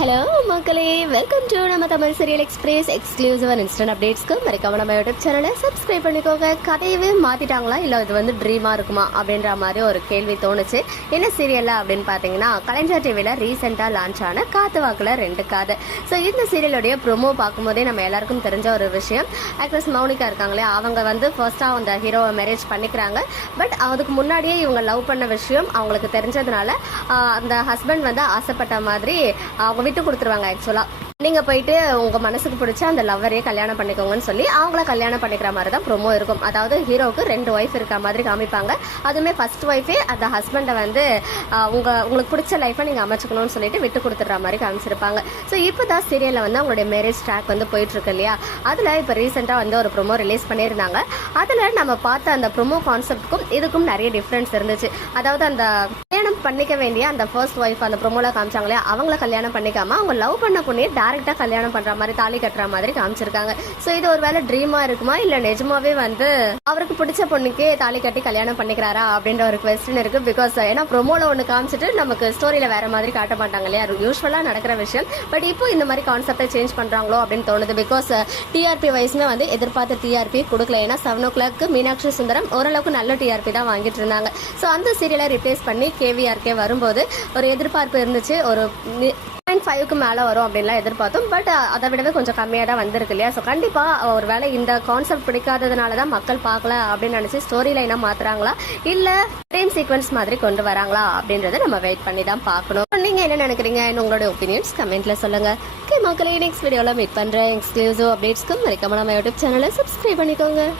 Hello மக்களே. Welcome to நம்ம Tamil serial express exclusive and instant அப்டேட்ஸ்க்கு மறக்காம நம்ம யூடியூப் சேனலை சப்ஸ்கிரைப் பண்ணிக்கோங்க. கதையவே மாத்திட்டாங்களா? இல்லை இது வந்து ட்ரீமா இருக்குமா? அப்படின்ற மாதிரி ஒரு கேள்வி தோணுச்சு. என்ன சீரியலில் அப்படின்னு பார்த்தீங்கன்னா கலைஞர் டிவியில் ரீசெண்டாக லான்ச் ஆன காத்து வாக்குல ரெண்டு காது. ஸோ இந்த சீரியலுடைய ப்ரொமோ பார்க்கும்போதே நம்ம எல்லாருக்கும் தெரிஞ்ச ஒரு விஷயம். ஆக்ட்ரஸ் மௌனிகா இருக்காங்களே அவங்க வந்து ஃபர்ஸ்ட்டாக அந்த ஹீரோவை மேரேஜ் பண்ணிக்கிறாங்க. பட் அதுக்கு முன்னாடியே இவங்க லவ் பண்ண விஷயம் அவங்களுக்கு தெரிஞ்சதுனால அந்த ஹஸ்பண்ட் வந்து ஆசைப்பட்ட மாதிரி அவங்க விட்டு கொடுத்துருவாங்க ஆக்சுவலாக நீங்கள் போயிட்டு உங்கள் மனசுக்கு பிடிச்ச அந்த லவ்வரையே கல்யாணம் பண்ணிக்கோங்கன்னு சொல்லி அவங்கள கல்யாணம் பண்ணிக்கிற மாதிரி தான் ப்ரொமோ இருக்கும். அதாவது ஹீரோவுக்கு ரெண்டு ஒய்ஃப் இருக்கிற மாதிரி காமிப்பாங்க. அதுவுமே ஃபர்ஸ்ட் ஒய்ஃபே அந்த ஹஸ்பண்டை வந்து உங்கள் உங்க உங்களுக்கு பிடிச்ச லைஃப்பை நீங்கள் அமைச்சுக்கணும்னு சொல்லிட்டு விட்டு கொடுத்துட்ற மாதிரி காமிச்சிருப்பாங்க. ஸோ இப்போ தான் சீரியலில் வந்து அவங்களுடைய மேரேஜ் ட்ராக் வந்து போயிட்டு இருக்கு இல்லையா? அதில் இப்போ ரீசெண்டாக வந்து ஒரு ப்ரொமோ ரிலீஸ் பண்ணியிருந்தாங்க. அதில் நம்ம பார்த்த அந்த ப்ரொமோ கான்செப்ட்க்கும் இதுக்கும் நிறைய டிஃப்ரென்ஸ் இருந்துச்சு. அதாவது அந்த பண்ணிக்க வேண்டிய அந்த ஃபர்ஸ்ட் ஒய்ஃப் அந்த ப்ரொமோல காமிச்சாங்களே அவங்கள கல்யாணம் பண்ணிக்காம அவங்க லவ் பண்ண பொண்ணே டேரெக்டாக கல்யாணம் பண்ற மாதிரி தாலி கட்டுற மாதிரி காமிச்சிருக்காங்க. ஸோ இது ஒரு வேலை ட்ரீமா இருக்குமா? இல்ல நிஜமாவே வந்து அவருக்கு பிடிச்ச பொண்ணுக்கே தாலி கட்டி கல்யாணம் பண்ணிக்கிறாரா? அப்படின்ற ஒரு கொஸ்டின் இருக்கு. பிகாஸ் ஏன்னா ப்ரொமோல ஒன்று காமிச்சிட்டு நமக்கு ஸ்டோரியில வேற மாதிரி காட்ட மாட்டாங்க இல்லையா? யூஸ்வலாக நடக்கிற விஷயம். பட் இப்போ இந்த மாதிரி கான்செப்டை சேஞ்ச் பண்றாங்களோ அப்படின்னு தோணுது. பிகாஸ் டிஆர்பி வைஸ்மே வந்து எதிர்பார்த்த டிஆர்பி கொடுக்கல. ஏன்னா seven o'clock Meenakshi Sundaram ஓரளவுக்கு நல்ல டிஆர்பி தான் வாங்கிட்டு இருந்தாங்க. ஸோ அந்த சீரியலை ரிப்ளேஸ் பண்ணி கேவி கேவிஆர்கே வரும்போது ஒரு எதிர்பார்ப்பு இருந்துச்சு ஒரு பாயிண்ட் ஃபைவ்க்கு மேலே வரும் அப்படின்லாம் எதிர்பார்த்தோம். பட் அதை விடவே கொஞ்சம் கம்மியாக தான் வந்திருக்கு இல்லையா? ஸோ கண்டிப்பாக ஒரு வேளை இந்த கான்செப்ட் பிடிக்காததுனால தான் மக்கள் பார்க்கல அப்படின்னு நினச்சி ஸ்டோரி லைனாக மாற்றுறாங்களா இல்லை ட்ரீம் சீக்வன்ஸ் மாதிரி கொண்டு வராங்களா அப்படின்றத நம்ம வெயிட் பண்ணி தான் பார்க்கணும். நீங்கள் என்ன நினைக்கிறீங்க? உங்களோட ஒப்பீனியன்ஸ் கமெண்ட்டில் சொல்லுங்கள் ஓகே மக்களே நெக்ஸ்ட் வீடியோவில் மீட் பண்ணுறேன் எக்ஸ்க்ளூசிவ் அப்டேட்ஸ்க்கு மறக்காம நம்ம யூடியூப் சேனலை சப்ஸ்கிரைப் பண்ணிக்கோங்க.